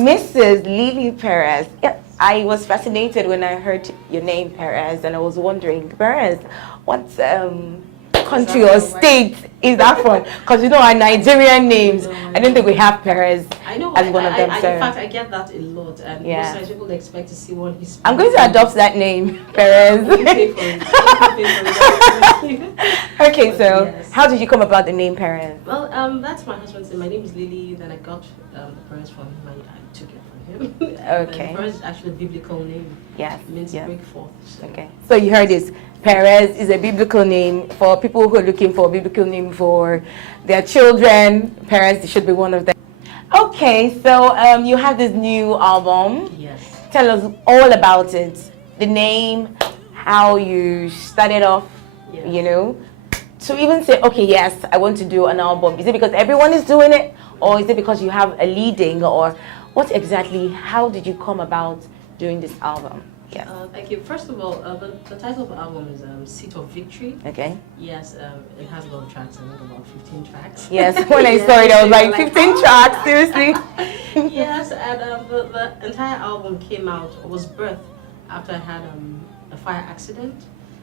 Mrs. Lily Perez. Yeah, I was fascinated when I heard your name, Perez, and I was wondering, Perez, what's country or state is that from? Because you know our Nigerian names. I don't think we have Perez as one of them. In fact, I get that a lot, and most times people expect to see one. I'm going to adopt that name, Perez. Okay, so yes. How did you come about the name Perez? Well, that's my husband's name. My name is Lily. Then I got the Perez from him. I took it from him. Okay. Perez is actually a biblical name. Yes. It means break forth. So. Okay. So you heard this. Perez is a biblical name for people who are looking for a biblical name for their children. Perez should be one of them. Okay, so you have this new album. Yes. Tell us all about it. The name, how you started off, you know. To even say, okay, yes, I want to do an album. Is it because everyone is doing it? Or is it because you have a leading? Or what exactly, how did you come about doing this album? Yes. Thank you. First of all, the title of the album is Seat of Victory. Okay. Yes, it has a lot of tracks. I think about 15 tracks. Yes, when I saw it, I was like 15 tracks, seriously. Yes, and the entire album came out, was birthed after I had a fire accident.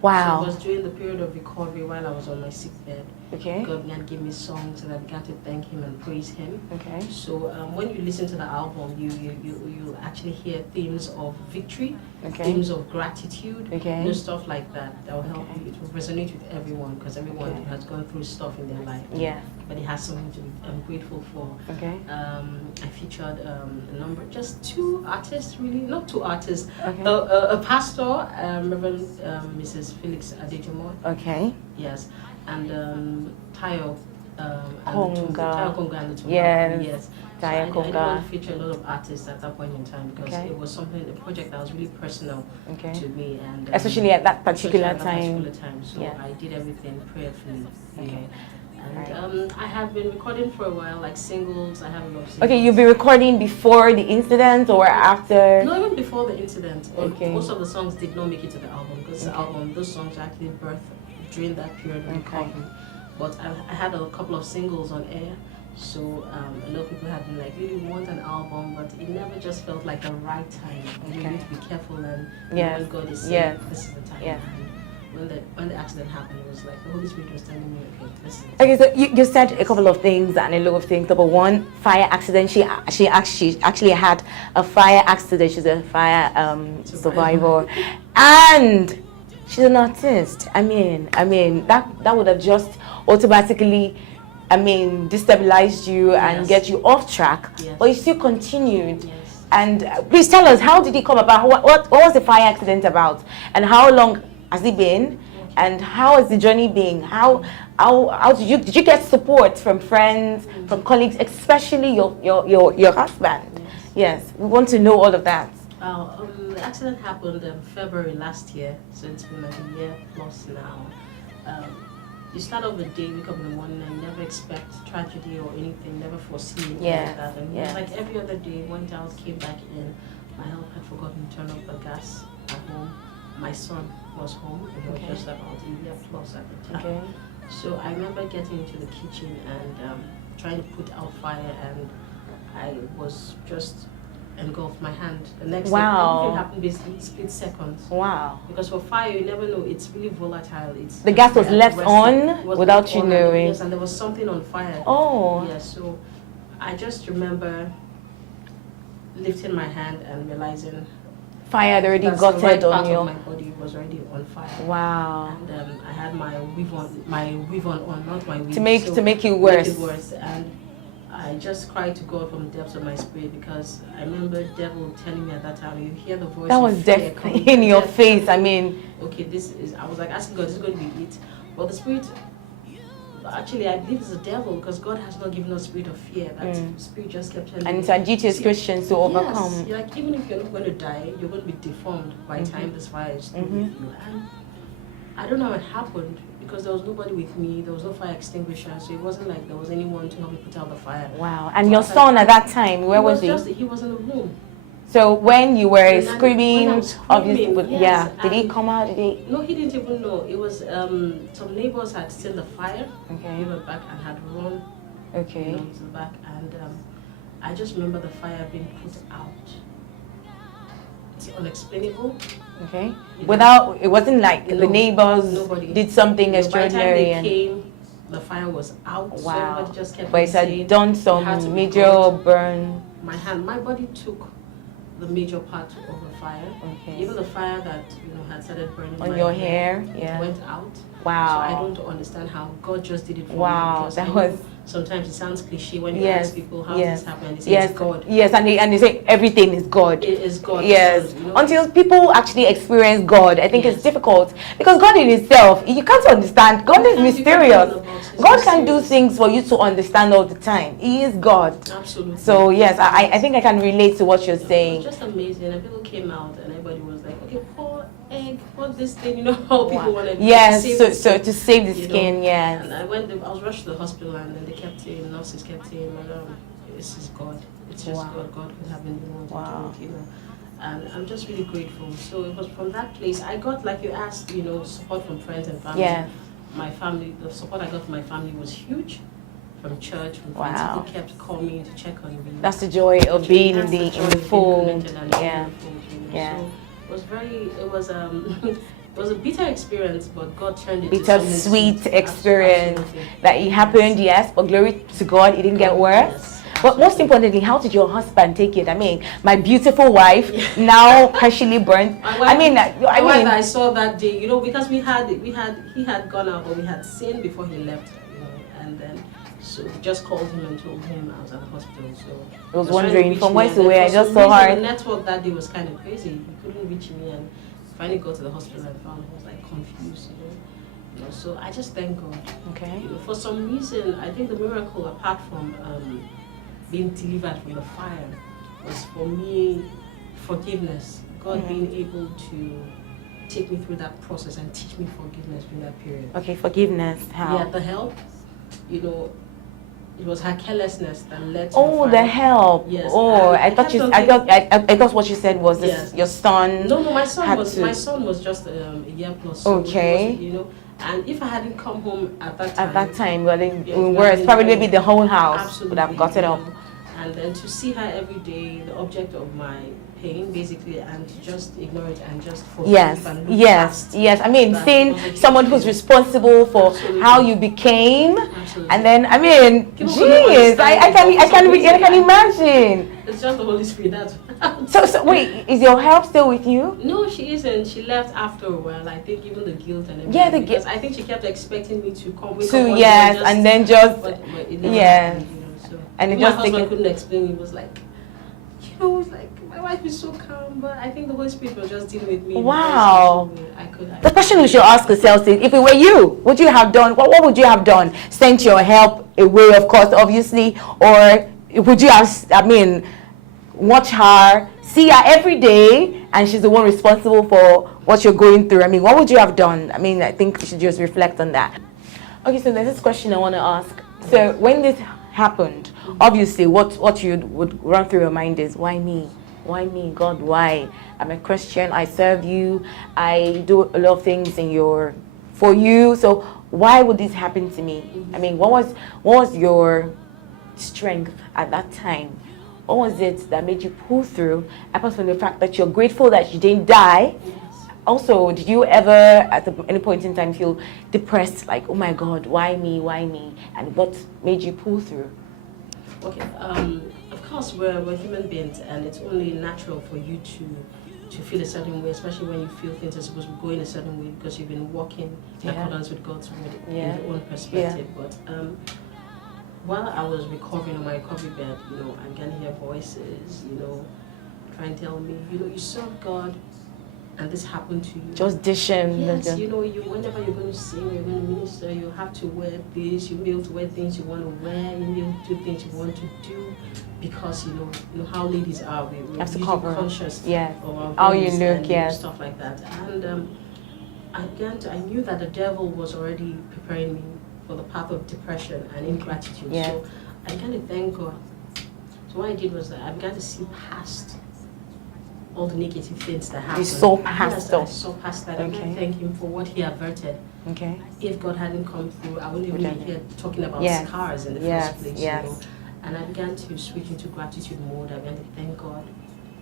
Wow. So it was during the period of recovery while I was on my sick bed. Okay. God began to give me songs and I began to thank Him and praise Him. Okay. So when you listen to the album, you actually hear themes of victory, themes of gratitude, stuff like that. That will help you. It will resonate with everyone because everyone has gone through stuff in their life. Yeah. But it has something to be grateful for. Okay. I featured just 2 artists, really, not 2 artists. Okay. A pastor, Reverend Mrs. Felix Adejumo. Okay. Yes. And Tayo Konga. and the Yes. Tayo Konga. I want to feature a lot of artists at that point in time because it was a project that was really personal to me, and especially at that particular time. So I did everything prayerfully. Okay. And I have been recording for a while, like singles. I have a lot of singles. Okay, you've been recording before the incident or after? No, even before the incident. Most of the songs did not make it to the album because the album, those songs actually birthed during that period of recovery. But I had a couple of singles on air, so a lot of people had been like, really want an album, but it never just felt like the right time. And you need to be careful, and when God is saying, this is the time. Yeah. When the accident happened, it was like the Holy Spirit was telling me, okay, listen. Okay, so you said a couple of things and a lot of things. Number one, fire accident. She actually had a fire accident. She's a fire survivor, and she's an artist. I mean that would have just automatically, destabilized you and get you off track. Yes. But you still continued. Yes. And please tell us, how did it come about? What was the fire accident about? And how long has it been? And how has the journey been? How did you get support from friends, from colleagues, especially your husband? Yes, we want to know all of that. The accident happened in February last year, so it's been like a year plus now. You start off the day, wake up in the morning, and never expect tragedy or anything, never foresee anything like that. And it was like every other day, went out, came back in. My help had forgotten to turn off the gas at home. My son was home, and he was just about a year plus at the time. Okay. So I remember getting into the kitchen and trying to put out fire, and I was just engulfed my hand. The next thing, everything happened basically split seconds. Wow. Because for fire, you never know, it's really volatile. The gas was left on without you knowing. Yes, and there was something on fire. Oh. Yes, so I just remember lifting my hand and realizing fire had already gotten on you. My body was already on fire. Wow. And I had my weave on, not my weave. To make it worse. Make it worse. And I just cried to God from the depths of my spirit because I remember the devil telling me at that time, you hear the voice. That was definitely in your face. I was like asking God, this is going to be it. But the spirit, actually, I believe it's the devil because God has not given us a spirit of fear. That spirit just kept telling me. And it's our duty as Christians to overcome. Yes, like even if you're not going to die, you're going to be deformed by the time this fire is through with you. And I don't know how it happened because there was nobody with me. There was no fire extinguisher, so it wasn't like there was anyone to help me put out the fire. Wow. And your son at that time, where was he? He was in the room. So when you were screaming, obviously, did he come out? No, he didn't even know. It was some neighbors had seen the fire. Okay. They went back and had run. Okay. To the back, and I just remember the fire being put out. It's unexplainable. Okay. You know, Without, it wasn't like the neighbors nobody did something By the time extraordinary they and came, the fire was out. So wow. everybody just kept But it saying, had done "You had to some be major God." burn. My body took the major part of the fire. Okay. Even the fire that had started burning On my your hair, yeah. it went out. Wow. So I don't understand how God just did it for me. Wow, Because that I know was. sometimes it sounds cliche when you Yes, ask people how yes, this happened. They say yes, it's God. yes, and they say everything is God. It is God. Yes, because, until people actually experience God, I think Yes. it's difficult because God in itself, you can't understand. God is mysterious. God can do things for you to understand all the time. He is God. Absolutely. So yes, I think I can relate to what you're saying. It was just amazing, and people came out, and everybody was like, "Okay, pour egg, pour this thing." How people wanted. Yes, to save so to save the skin, yes. And I was rushed to the hospital, and then they kept saying, nurses kept saying, "Madam, this is God. It's just God. God could have been the one to do it, And I'm just really grateful. So it was from that place I got, like you asked, support from friends and family. Yes. My family, the support I got from my family was huge. From church, from friends, people kept calling me to check on me. That's the joy of being in the fold. Yeah. So it was it was a bitter experience, but God turned it into something sweet sweet. Absolutely. Absolutely. That it happened, yes, but glory to God, it didn't get worse. Yes. But most importantly, how did your husband take it? I mean, my beautiful wife, now partially burnt. My wife, I saw that day, because he had gone out, but we had seen before he left, and then so we just called him and told him I was at the hospital. So I was wondering from where to where. I just saw her. The network that day was kind of crazy. He couldn't reach me, and finally got to the hospital and found I was like confused, So I just thank God. Okay. For some reason, I think the miracle, apart from being delivered from the fire, was for me forgiveness. God being able to take me through that process and teach me forgiveness during that period. Okay, forgiveness. How? Yeah, the help. It was her carelessness that led to the help. Yes. Oh, I thought what you said was this, your son. No, my son was just a year plus. So okay. And if I hadn't come home at that time. Well, probably maybe the whole house would have got it up. And then to see her every day, the object of my pain, basically, and to just ignore it and just forgive and look past. Yes. I mean, seeing someone who's responsible for how you became, and then I mean, geez, I can imagine. It's just the Holy Spirit. That's so wait, is your help still with you? No, she isn't. She left after a while. I think even the guilt and everything. Yeah, the guilt. I think she kept expecting me to come. And then just but and my husband couldn't explain. He was like, my wife is so calm, but I think the Holy Spirit was just dealing with me. Wow. The question we should ask ourselves is, if it were you, would you have done, what would you have done? Sent your help away, of course, obviously, or would you have, watch her, see her every day, and she's the one responsible for what you're going through? What would you have done? I think we should just reflect on that. Okay, so there's this question I want to ask. So when this happened, obviously what you would run through your mind is, why me? Why me, God? Why? I'm a Christian. I serve you. I do a lot of things for you. So why would this happen to me? What was your strength at that time? What was it that made you pull through? Apart from the fact that you're grateful that you didn't die. Also, did you ever, at any point in time, feel depressed? Like, oh my God, why me? Why me? And what made you pull through? Okay. Of course, we're human beings, and it's only natural for you to feel a certain way, especially when you feel things are supposed to go in a certain way because you've been walking in accordance with God's word in your own perspective. But while I was recovering on my recovery bed, I began to hear voices, trying to tell me, you serve God, and this happened to you. Just dishing. Yes, whenever you're going to sing, you're going to minister, you have to wear this, you'll be able to wear things you want to wear, you'll be able to do things you want to do, because you know how ladies are, we have to cover conscious of how you look, stuff like that. And I knew that the devil was already preparing me for the path of depression and ingratitude. So I began to thank God. So what I did was that I began to see past all the negative things that happened. You saw past I saw past that. I began to thank him for what he averted. Okay. If God hadn't come through, I wouldn't even be here talking about scars in the first place. And I began to switch into gratitude mode. I began to thank God,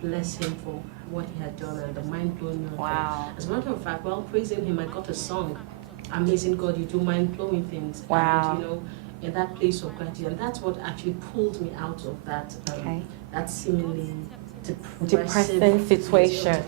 bless Him for what He had done, and the mind-blowing miracle. Wow. As a matter of fact, while praising Him, I got a song, Amazing God, You Do Mind-Blowing Things. Wow. And, you know, in that place of gratitude, and that's what actually pulled me out of that that seemingly depressing situation.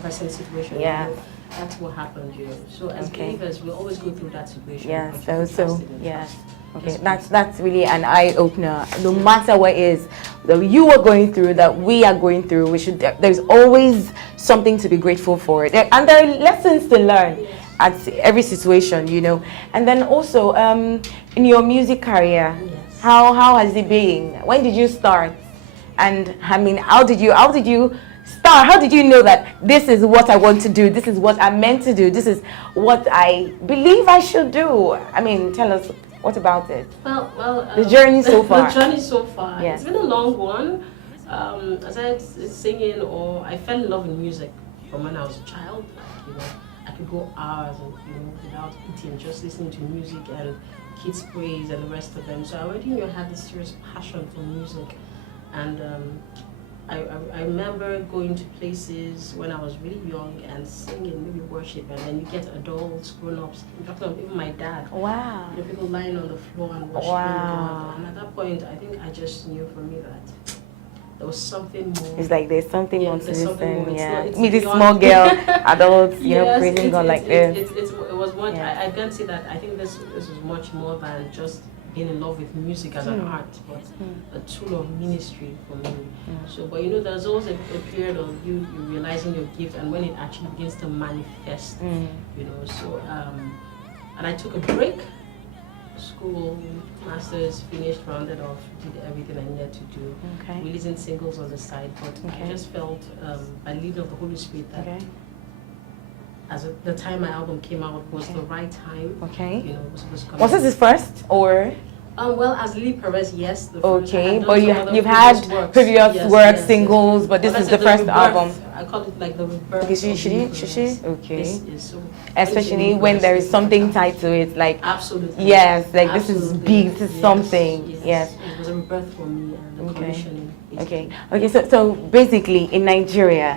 Yeah. You know, that's what happened, you know. So as believers, we always go through that situation. Yeah. So yeah. Okay, that's really an eye opener. No matter what is that you are going through, that we are going through, there's always something to be grateful for. And there are lessons to learn at every situation, you know. And then also, in your music career, how has it been? When did you start? And I mean, how did you start? How did you know that this is what I want to do? This is what I'm meant to do. This is what I believe I should do. I mean, tell us. What about it? Well, the journey so far. The journey so far. Yeah. It's been a long one. As I was singing, or I fell in love with music from when I was a child. Like, you know, I could go hours, and, you know, without eating, just listening to music and kids' praise and the rest of them. So I already knew I had this serious passion for music, and I remember going to places when I was really young and singing, maybe worship, and then you get adults, grown-ups, even my dad. Wow. You know, people lying on the floor and worshiping God. And at that point, I think I just knew for me that there was something more. It's like there's something more to this thing, yeah. Me, this small girl, adults, you know, praising God like this. It was much, I can see that, I think this was much more than just being in love with music as an art, but a tool of ministry for me. So, but you know, there's always a period of you realizing your gift, and when it actually begins to manifest, you know. So, and I took a break, school, masters, finished, rounded off, did everything I needed to do, releasing singles on the side, but I just felt, by leading of the Holy Spirit, that the time my album came out was the right time. You know, was this his first, or? Well, as PEREZ, yes. But you've had previous work, singles, but this is the first album. I call it like the rebirth. Okay. Especially when there is something tied to it, like yes, like this is big, this is something. Yes. It was a rebirth for me and the commissioning. Okay. So basically in Nigeria.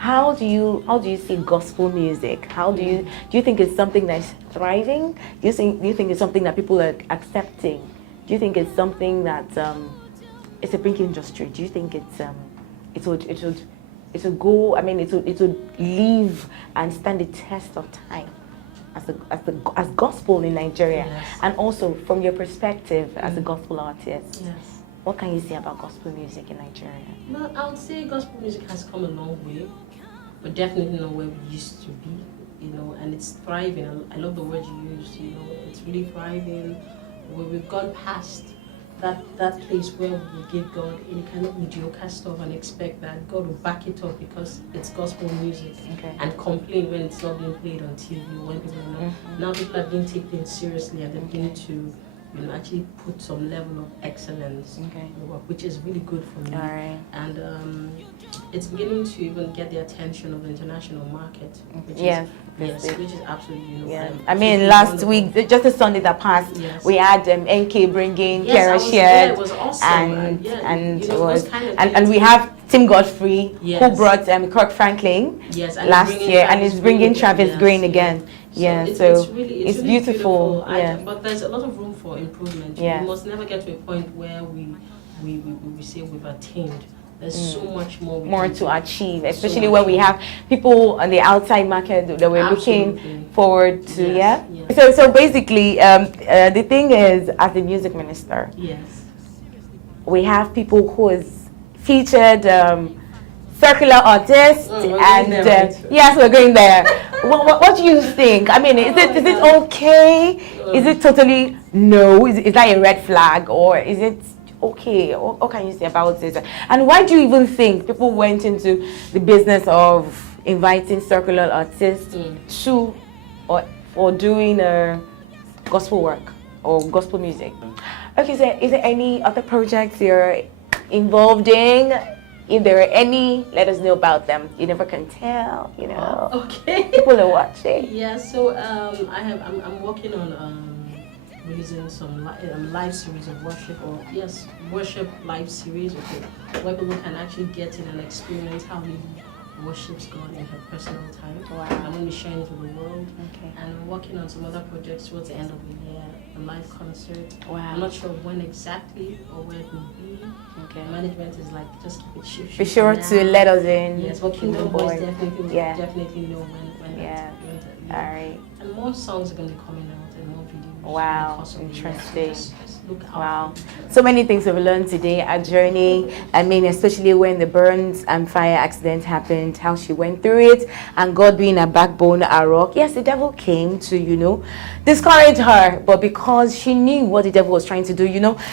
How do you see gospel music? Do you think it's something that's thriving? Do you think it's something that people are accepting? Do you think it's something that it's a big industry? Do you think it would go? I mean, it would live and stand the test of time as gospel in Nigeria, and also from your perspective as a gospel artist? What can you say about gospel music in Nigeria? Well, I would say gospel music has come a long way, but definitely not where we used to be, you know, and it's thriving. I love the word you used, you know, it's really thriving. We've gone past that place where we give God any kind of mediocre stuff and expect that God will back it up because it's gospel music, and complain when it's not being played on TV, when people are not. Now people are being taken seriously, and they're beginning to, you know, actually put some level of excellence in the work, which is really good for me. And it's beginning to even get the attention of the international market, which is absolutely, you know, I mean, last week, just the Sunday that passed, we had NK bringing PEREZ shared, it was awesome. And we have Tim Godfrey, who brought Kirk Franklin last year, and is bringing Travis Green again. So it's beautiful. But there's a lot of room for improvement. We must never get to a point where we say we've attained. There's so much more to achieve, especially when we have people on the outside market that we're looking forward to. So basically, the thing is, as the music minister, we have people who is featured circular artist, and yes, we're going there. What do you think? I mean, is it okay? Is it totally no? Is that a red flag, or is it okay? What can you say about it? And why do you even think people went into the business of inviting circular artists to or doing gospel work or gospel music? Okay, so is there any other projects you're involved in? If there are any, let us know about them. You never can tell, you know. Okay. People are watching. So I'm working on releasing some live series of worship, or yes, worship live series, okay, where people can actually get in and experience how Lily worships God in her personal time. Wow. I'm going to be sharing it with the world. Okay. And I'm working on some other projects towards the end of the year, a live concert. Wow. I'm not sure when exactly or where it will be. Okay. Management is like, just keep it ship. Be sure to let us in. Yes, but Kingdom Boys definitely know when yeah. when All right. And more songs are going to be coming out and more videos. Wow, interesting. Just look out. Wow. So many things we've learned today, our journey. I mean, especially when the burns and fire accident happened, how she went through it, and God being a backbone, a rock. Yes, the devil came to, discourage her, but because she knew what the devil was trying to do,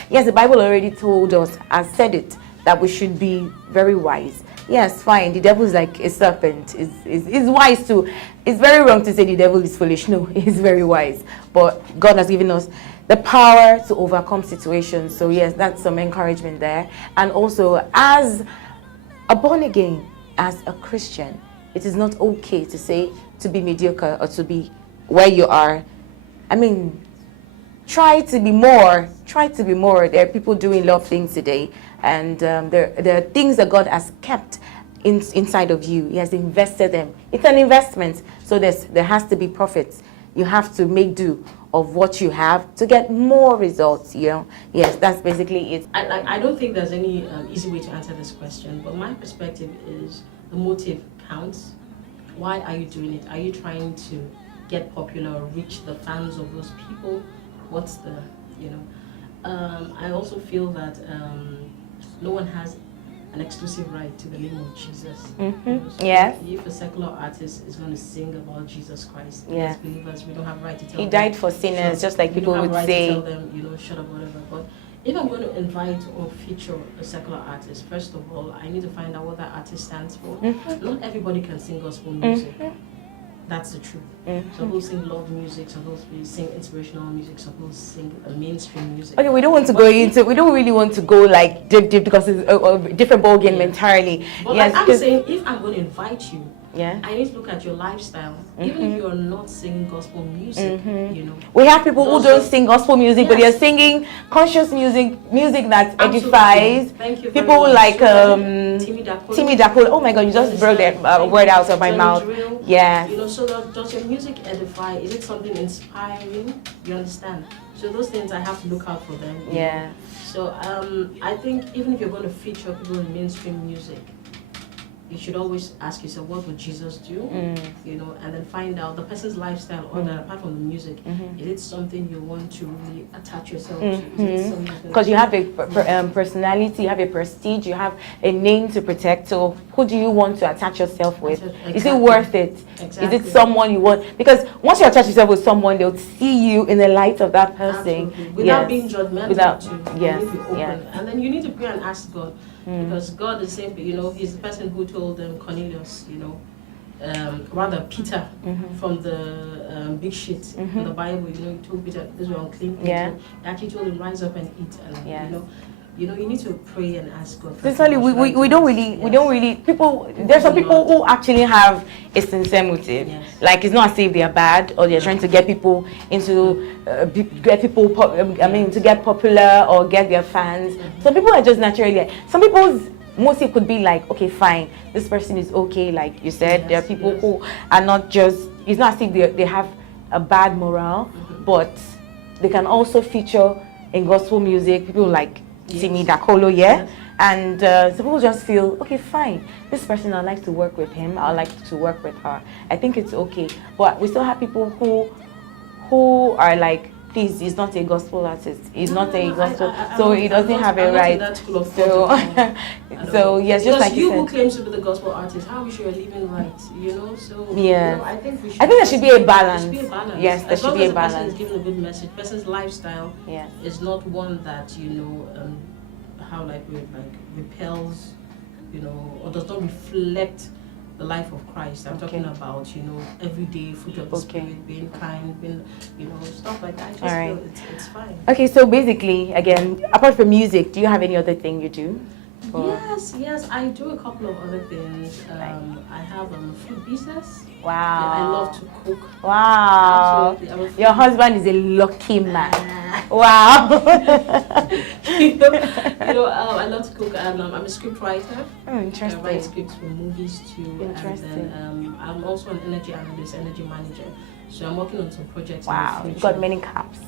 yes, the Bible already told us, has said it, that we should be very wise. Yes, fine. The devil is like a serpent. Is wise too. It's very wrong to say the devil is foolish. No, he's very wise. But God has given us the power to overcome situations. So yes, that's some encouragement there. And also, as a born again, as a Christian, it is not okay to say to be mediocre or to be where you are. I mean, try to be more. Try to be more. There are people doing a lot of things today. And there are things that God has kept inside of you. He has invested them. It's an investment. So there has to be profits. You have to make do of what you have to get more results. Yes, that's basically it. I don't think there's any easy way to answer this question. But my perspective is the motive counts. Why are you doing it? Are you trying to get popular or reach the fans of those people? What's the, I also feel that no one has an exclusive right to the name of Jesus. Mm-hmm. So yes. If a secular artist is going to sing about Jesus Christ, yeah. as believers, we don't have right to tell He them. died for sinners, just like people would say. We don't have right to tell them, shut up, whatever. But if I'm going to invite or feature a secular artist, first of all, I need to find out what that artist stands for. Mm-hmm. Not everybody can sing gospel music. Mm-hmm. That's the truth. Mm-hmm. Some people sing love music, some people sing inspirational music, some people sing mainstream music. Okay, we don't really want to go like deep because it's a different ballgame entirely. But yes, like I'm saying, if I'm going to invite you, yeah, I need to look at your lifestyle. Even if you're not singing gospel music, We have people who don't sing gospel music, but they're singing conscious music that edifies. Thank you. People like Timmy Dakolo. Oh my God, you just brought that word out of my mouth. Yeah. So does your music edify? Is it something inspiring? You understand? So those things I have to look out for them. Yeah. So I think even if you're going to feature people in mainstream music, you should always ask yourself, what would Jesus do? And then find out the person's lifestyle, or that apart from the music, is it something you want to really attach yourself to? Because you have a personality, you have a prestige, you have a name to protect. So who do you want to attach yourself with? Exactly. Is it worth it? Exactly. Is it someone you want? Because once you attach yourself with someone, they'll see you in the light of that person. Absolutely. Without being judgmental. Yes. You need to be open. And then you need to pray and ask God. Because God is saying, he's the person who told Cornelius, rather Peter from the big shit in the Bible, he told Peter, this was unclean. Yeah. He actually told him, rise up and eat. And, you need to pray and ask God. Sincerely, we don't really, there's some people who actually have a sincere motive. Yes. Like, it's not as if they are bad or they're trying to get people into, to get popular or get their fans. Some people are just naturally, some people's motive could be like, okay, fine, this person is okay, like you said. There are people who are not just, it's not as if they have a bad morale, but they can also feature in gospel music, people like Timmy Dakolo, and so people just feel, okay, fine, this person, I'd like to work with him, I'd like to work with her. I think it's okay. But we still have people who are like, please, he's not a gospel artist. He's not a gospel, so he doesn't have a right. So yes, just like you said. Who claims to be the gospel artist, how we sure you're living right, So I think there should be a balance. There should be a balance. Yes, there should be a balance. Person is giving a good message. Person's lifestyle is not one that repels, or does not reflect the life of Christ. I'm talking about, everyday fruit of the Spirit, being kind, being, stuff like that. I just feel it's fine. Okay, so basically, again, apart from music, do you have any other thing you do? or? Yes, I do a couple of other things. I have a food business. Wow. Yeah, I love to cook. Wow. Absolutely. Your husband is a lucky man. Wow. I love to cook, and I'm a script writer. Oh, interesting. I write scripts for movies too. Interesting. And then I'm also an energy analyst, energy manager. So I'm working on some projects. Wow, in the you've future. got many caps.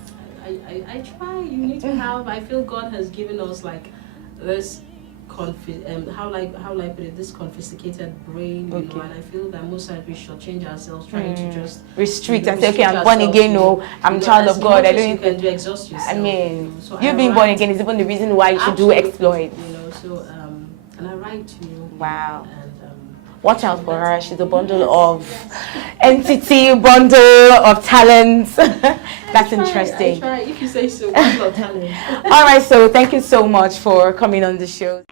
I try. You need to have. I feel God has given us like this how I put it, this sophisticated brain, you know, and I feel that most times we should change ourselves, trying to just restrict and say, okay, I'm born again, no, I'm child of God. I don't. You can do exhaust yourself. I mean, you know, so you being born again is even the reason why you should do exploits. You know, so and I write to you. Wow. And watch out for her. She's a bundle of entity, bundle of talents. That's interesting. I try, if you say so. Bundle of talent. All right, so thank you so much for coming on the show.